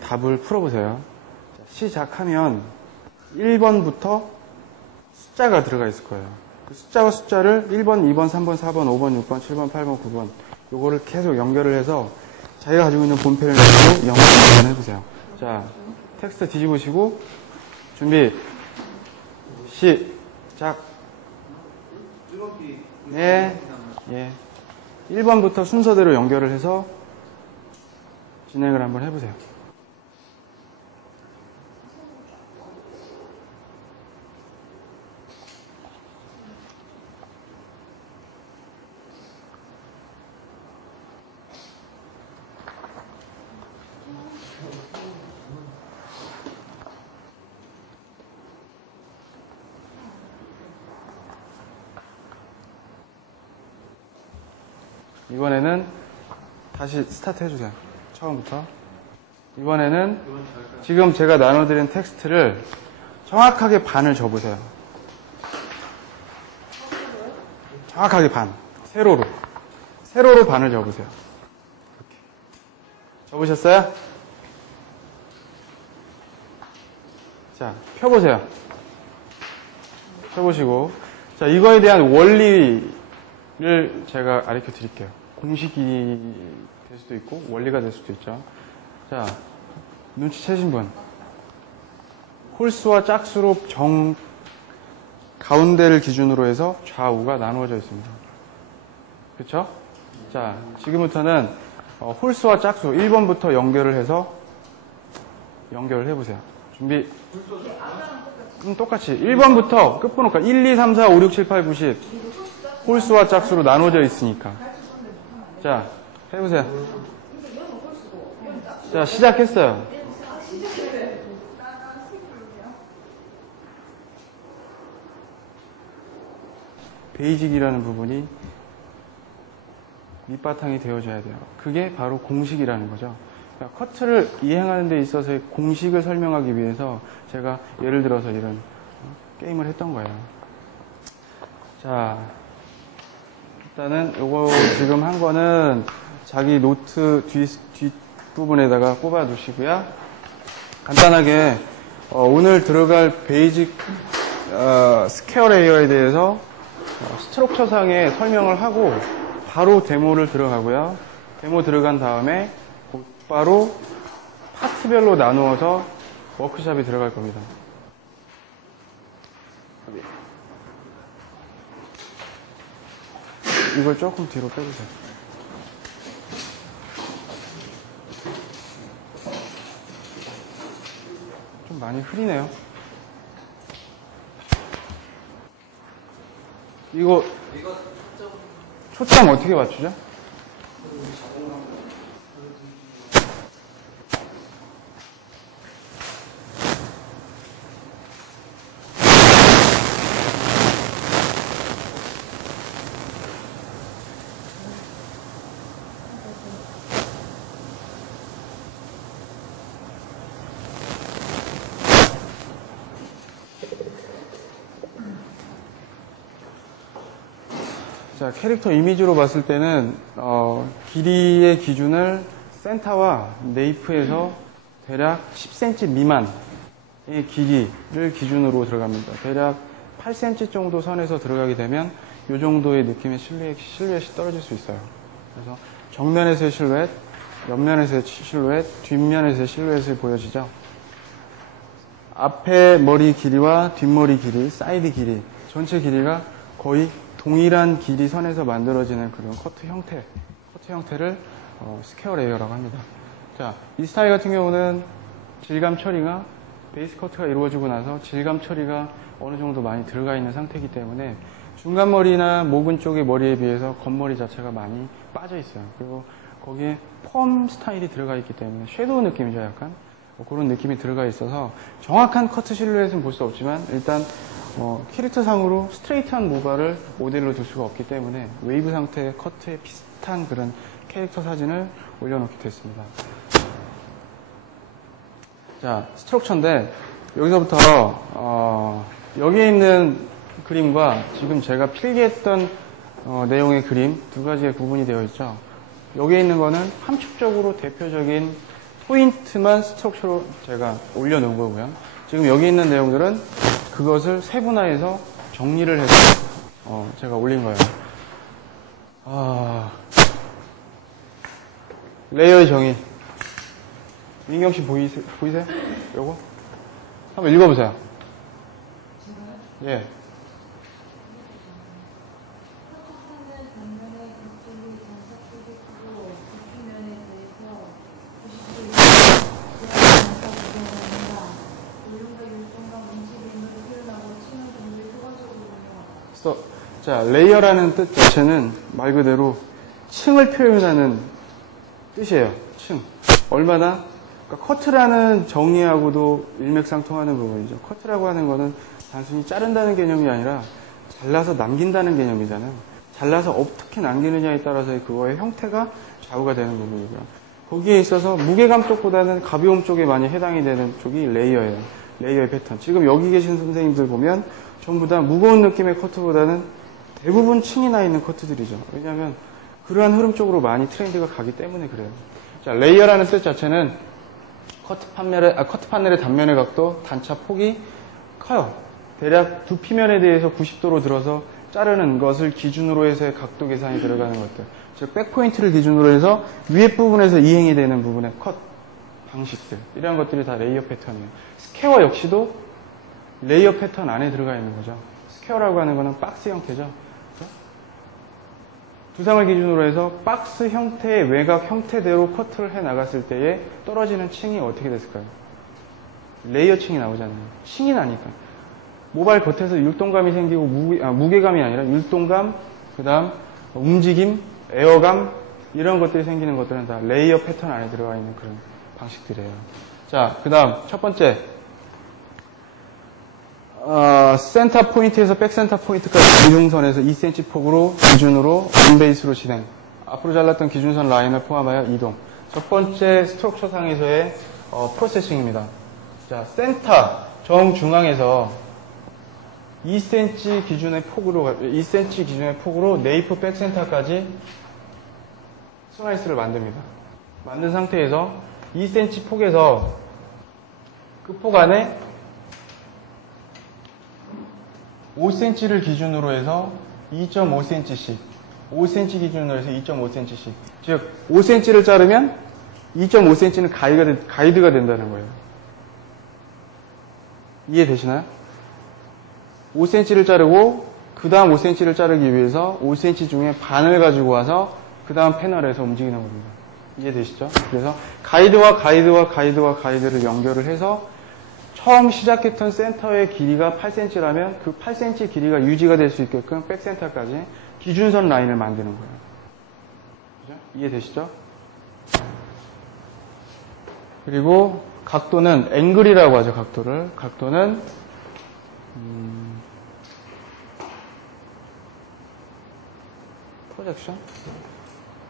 답을 풀어보세요. 시작하면 1번부터 숫자가 들어가 있을 거예요. 그 숫자와 숫자를 1번, 2번, 3번, 4번, 5번, 6번, 7번, 8번, 9번 요거를 계속 연결을 해서 자기가 가지고 있는 본패를 가지고 영어를 한번 해보세요. 자, 텍스트 뒤집으시고 준비 시작. 예. 1번부터 순서대로 연결을 해서 진행을 한번 해보세요. 이번에는 다시 스타트 해주세요. 처음부터. 이번에는 지금 제가 나눠드린 텍스트를 정확하게 반을 접으세요. 정확하게 반. 세로로. 세로로 반을 접으세요. 이렇게. 접으셨어요? 자, 펴보세요. 펴보시고. 자, 이거에 대한 원리를 제가 가르쳐 드릴게요. 공식이 될 수도 있고 원리가 될 수도 있죠. 자, 눈치채신 분. 홀수와 짝수로 가운데를 기준으로 해서 좌우가 나누어져 있습니다. 그렇죠? 자, 지금부터는 홀수와 짝수 1번부터 연결을 해서 연결을 해보세요. 준비. 똑같이 1번부터 끝번호까지 1, 2, 3, 4, 5, 6, 7, 8, 9, 10 홀수와 짝수로 나눠져 있으니까. 자, 해보세요. 자, 시작했어요. 베이직이라는 부분이 밑바탕이 되어줘야 돼요. 그게 바로 공식이라는 거죠. 그러니까 커트를 이행하는 데 있어서의 공식을 설명하기 위해서 제가 예를 들어서 이런 게임을 했던 거예요. 자, 일단은 요거 지금 한 거는 자기 노트 뒷부분에다가 꼽아 두시고요. 간단하게 오늘 들어갈 베이직 스퀘어 레이어에 대해서 스트럭처상의 설명을 하고 바로 데모를 들어가고요. 데모 들어간 다음에 곧바로 파트별로 나누어서 워크샵이 들어갈 겁니다. 이걸 조금 뒤로 빼주세요. 좀 많이 흐리네요. 이거 초점 어떻게 맞추죠? 자, 캐릭터 이미지로 봤을 때는 길이의 기준을 센터와 네이프에서 대략 10cm 미만의 길이를 기준으로 들어갑니다. 대략 8cm 정도 선에서 들어가게 되면 이 정도의 느낌의 실루엣이 떨어질 수 있어요. 그래서 정면에서의 실루엣, 옆면에서의 실루엣, 뒷면에서의 실루엣이 보여지죠. 앞에 머리 길이와 뒷머리 길이, 사이드 길이, 전체 길이가 거의 동일한 길이 선에서 만들어지는 그런 커트 형태를 스퀘어 레이어라고 합니다. 자, 이 스타일 같은 경우는 질감 처리가 베이스 커트가 이루어지고 나서 질감 처리가 어느 정도 많이 들어가 있는 상태이기 때문에 중간 머리나 모근 쪽의 머리에 비해서 겉머리 자체가 많이 빠져 있어요. 그리고 거기에 펌 스타일이 들어가 있기 때문에 섀도우 느낌이죠, 약간. 그런 느낌이 들어가 있어서 정확한 커트 실루엣은 볼 수 없지만 일단 캐릭터상으로 스트레이트한 모발을 모델로 둘 수가 없기 때문에 웨이브 상태의 커트에 비슷한 그런 캐릭터 사진을 올려놓게 됐습니다. 자, 스트럭처인데 여기서부터 여기에 있는 그림과 지금 제가 필기했던 내용의 그림 두 가지의 구분이 되어 있죠. 여기에 있는 거는 함축적으로 대표적인 포인트만 스트럭처로 제가 올려놓은 거고요. 지금 여기 있는 내용들은 그것을 세분화해서 정리를 해서 제가 올린 거예요. 레이어의 정의. 민경 씨 보이세요? 요거? 한번 읽어보세요. 예. 자, 레이어라는 뜻 자체는 말 그대로 층을 표현하는 뜻이에요. 층. 얼마나? 그러니까 커트라는 정의하고도 일맥상통하는 부분이죠. 커트라고 하는 거는 단순히 자른다는 개념이 아니라 잘라서 남긴다는 개념이잖아요. 잘라서 어떻게 남기느냐에 따라서 그거의 형태가 좌우가 되는 부분이고요. 거기에 있어서 무게감 쪽보다는 가벼움 쪽에 많이 해당이 되는 쪽이 레이어예요. 레이어의 패턴. 지금 여기 계신 선생님들 보면 전부 다 무거운 느낌의 커트보다는 대부분 층이 나 있는 커트들이죠. 왜냐하면 그러한 흐름 쪽으로 많이 트렌드가 가기 때문에 그래요. 자, 레이어라는 뜻 자체는 커트 판넬의 단면의 각도, 단차 폭이 커요. 대략 두피면에 대해서 90도로 들어서 자르는 것을 기준으로 해서의 각도 계산이 들어가는 것들. 즉, 백포인트를 기준으로 해서 위에 부분에서 이행이 되는 부분의 컷 방식들. 이러한 것들이 다 레이어 패턴이에요. 스퀘어 역시도 레이어 패턴 안에 들어가 있는 거죠. 스퀘어라고 하는 거는 박스 형태죠. 두상을 기준으로 해서 박스 형태의 외곽 형태대로 커트를 해 나갔을 때에 떨어지는 층이 어떻게 됐을까요? 레이어 층이 나오잖아요. 층이 나니까. 모발 겉에서 율동감이 생기고 무게감이 아니라 율동감, 그 다음 움직임, 에어감 이런 것들이 생기는 것들은 다 레이어 패턴 안에 들어가 있는 그런 방식들이에요. 자, 그 다음 첫 번째 센터 포인트에서 백센터 포인트까지 기둥선에서 2cm 폭으로 기준으로 원베이스로 진행. 앞으로 잘랐던 기준선 라인을 포함하여 이동. 첫 번째 스트럭처 상에서의 프로세싱입니다. 자, 센터 정중앙에서 2cm 기준의 폭으로 네이프 백센터까지 슬라이스를 만듭니다. 만든 상태에서 2cm 폭에서 그 폭 안에 5cm를 기준으로 해서 2.5cm씩 5cm 기준으로 해서 2.5cm씩 즉 5cm를 자르면 2.5cm는 가이드가 된다는 거예요. 이해되시나요? 5cm를 자르고 그 다음 5cm를 자르기 위해서 5cm 중에 반을 가지고 와서 그 다음 패널에서 움직이는 겁니다. 이해되시죠? 그래서 가이드를 연결을 해서 처음 시작했던 센터의 길이가 8cm라면 그 8cm 길이가 유지가 될 수 있게끔 백센터까지 기준선 라인을 만드는 거예요. 그죠? 이해되시죠? 그리고 각도는 앵글이라고 하죠. 각도는 프로젝션?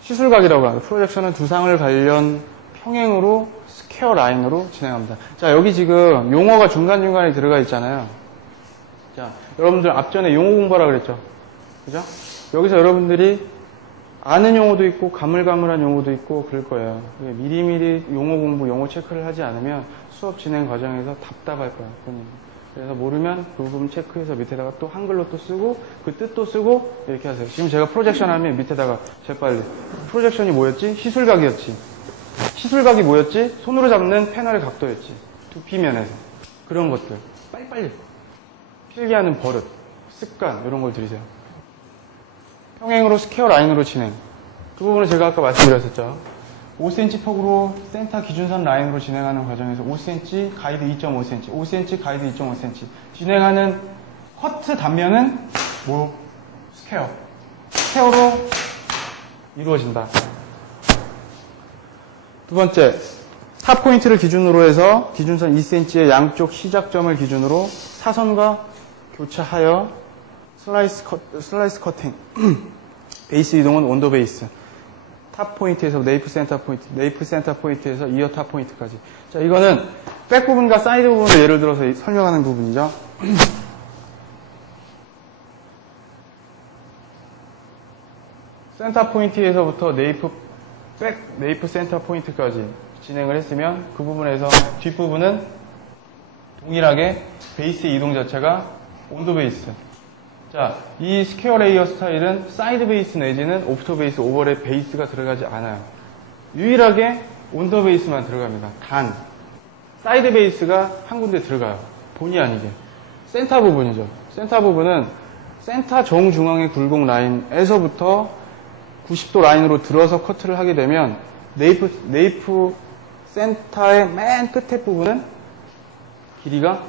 시술각이라고 하죠. 프로젝션은 두상을 관련 평행으로 스퀘어 라인으로 진행합니다. 자, 여기 지금 용어가 중간중간에 들어가 있잖아요. 자, 여러분들 앞전에 용어 공부하라고 그랬죠. 그죠? 여기서 여러분들이 아는 용어도 있고 가물가물한 용어도 있고 그럴 거예요. 미리미리 용어 공부, 용어 체크를 하지 않으면 수업 진행 과정에서 답답할 거예요. 그래서 모르면 그 부분 체크해서 밑에다가 또 한글로 또 쓰고 그 뜻도 쓰고 이렇게 하세요. 지금 제가 프로젝션 하면 밑에다가 재빨리 프로젝션이 뭐였지? 시술각이었지. 시술각이 뭐였지? 손으로 잡는 패널의 각도였지. 두피면에서. 그런 것들. 빨리빨리. 필기하는 버릇, 습관 이런 걸 들이세요. 평행으로 스퀘어 라인으로 진행. 그 부분은 제가 아까 말씀드렸었죠. 5cm 폭으로 센터 기준선 라인으로 진행하는 과정에서 5cm, 가이드 2.5cm, 5cm, 가이드 2.5cm 진행하는 커트 단면은 스퀘어. 스퀘어로 이루어진다. 두 번째, 탑 포인트를 기준으로 해서 기준선 2cm의 양쪽 시작점을 기준으로 사선과 교차하여 슬라이스 커팅. 베이스 이동은 원더 베이스. 탑 포인트에서 네이프 센터 포인트에서 이어 탑 포인트까지. 자, 이거는 백 부분과 사이드 부분을 예를 들어서 설명하는 부분이죠. 센터 포인트에서부터 네이프 센터 포인트까지. 진행을 했으면 그 부분에서 뒷부분은 동일하게 베이스 이동 자체가 온도 베이스. 자, 이 스퀘어 레이어 스타일은 사이드 베이스 내지는 오프터 베이스, 오버랩 베이스가 들어가지 않아요. 유일하게 온도 베이스만 들어갑니다. 단, 사이드 베이스가 한 군데 들어가요. 본의 아니게. 센터 부분이죠. 센터 부분은 센터 정중앙의 굴곡 라인에서부터 90도 라인으로 들어서 커트를 하게 되면 네이프 센터의 맨 끝에 부분은 길이가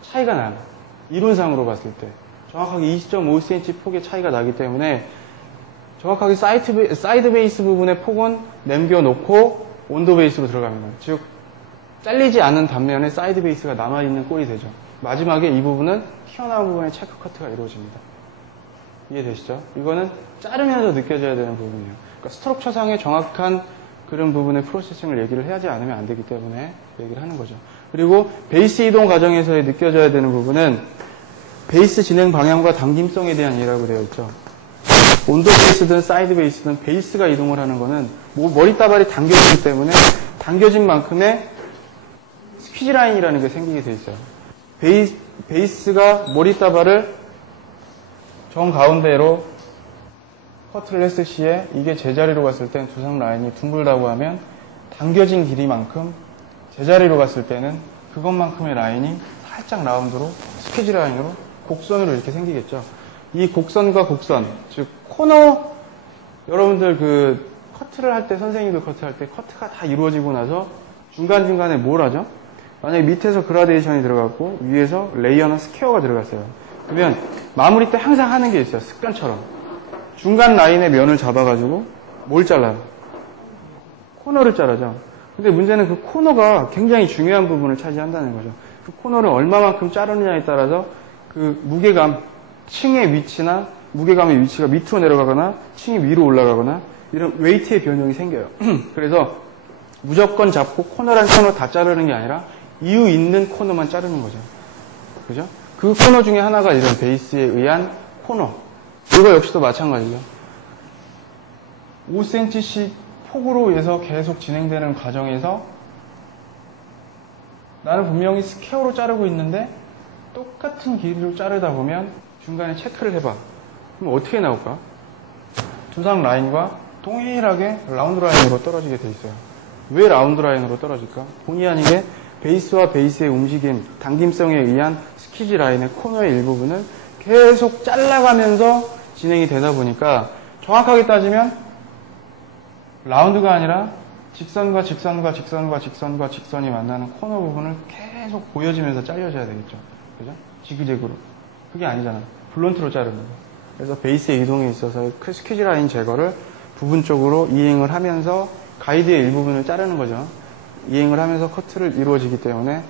차이가 나요. 이론상으로 봤을 때. 정확하게 20.5cm 폭의 차이가 나기 때문에 정확하게 사이드 베이스 부분의 폭은 남겨놓고 온도 베이스로 들어갑니다. 즉, 잘리지 않은 단면에 사이드 베이스가 남아있는 꼴이 되죠. 마지막에 이 부분은 튀어나온 부분에 체크 커트가 이루어집니다. 이해되시죠? 이거는 자르면서 느껴져야 되는 부분이에요. 그러니까 스트럭처상의 정확한 그런 부분의 프로세싱을 얘기를 하지 않으면 안 되기 때문에 얘기를 하는 거죠. 그리고 베이스 이동 과정에서의 느껴져야 되는 부분은 베이스 진행 방향과 당김성에 대한 이해라고 되어 있죠. 온도 베이스든 사이드 베이스든 베이스가 이동을 하는 거는 머리따발이 당겨지기 때문에 당겨진 만큼의 스퀴즈 라인이라는 게 생기게 되어 있어요. 베이스가 머리따발을 정가운데로 커트를 했을 시에 이게 제자리로 갔을 땐 두상 라인이 둥글다고 하면 당겨진 길이만큼 제자리로 갔을 때는 그것만큼의 라인이 살짝 라운드로 스퀴즈 라인으로 곡선으로 이렇게 생기겠죠. 이 곡선과 곡선, 즉 코너, 여러분들 그 커트를 할 때, 선생님들 커트할 때 커트가 다 이루어지고 나서 중간중간에 뭘 하죠? 만약에 밑에서 그라데이션이 들어갔고 위에서 레이어나 스퀘어가 들어갔어요. 그러면 마무리 때 항상 하는 게 있어요. 습관처럼. 중간 라인의 면을 잡아가지고 뭘 잘라요? 코너를 자르죠. 근데 문제는 그 코너가 굉장히 중요한 부분을 차지한다는 거죠. 그 코너를 얼마만큼 자르느냐에 따라서 그 무게감, 층의 위치나 무게감의 위치가 밑으로 내려가거나 층이 위로 올라가거나 이런 웨이트의 변형이 생겨요. 그래서 무조건 잡고 코너란 코너 다 자르는 게 아니라 이유 있는 코너만 자르는 거죠. 그죠? 그 코너 중에 하나가 이런 베이스에 의한 코너. 이거 역시도 마찬가지죠. 5cm씩 폭으로 해서 계속 진행되는 과정에서 나는 분명히 스퀘어로 자르고 있는데 똑같은 길이로 자르다 보면 중간에 체크를 해봐. 그럼 어떻게 나올까? 두상 라인과 동일하게 라운드 라인으로 떨어지게 돼 있어요. 왜 라운드 라인으로 떨어질까? 본의 아니게 베이스와 베이스의 움직임, 당김성에 의한 스퀴즈 라인의 코너의 일부분을 계속 잘라가면서 진행이 되다 보니까 정확하게 따지면 라운드가 아니라 직선과 직선과 직선과 직선과 직선이 만나는 코너 부분을 계속 보여지면서 잘려져야 되겠죠. 그죠? 지그재그로. 그게 아니잖아. 블런트로 자르는 거. 그래서 베이스의 이동에 있어서 스퀴즈 라인 제거를 부분적으로 이행을 하면서 가이드의 일부분을 자르는 거죠. 이행을 하면서 커트를 이루어지기 때문에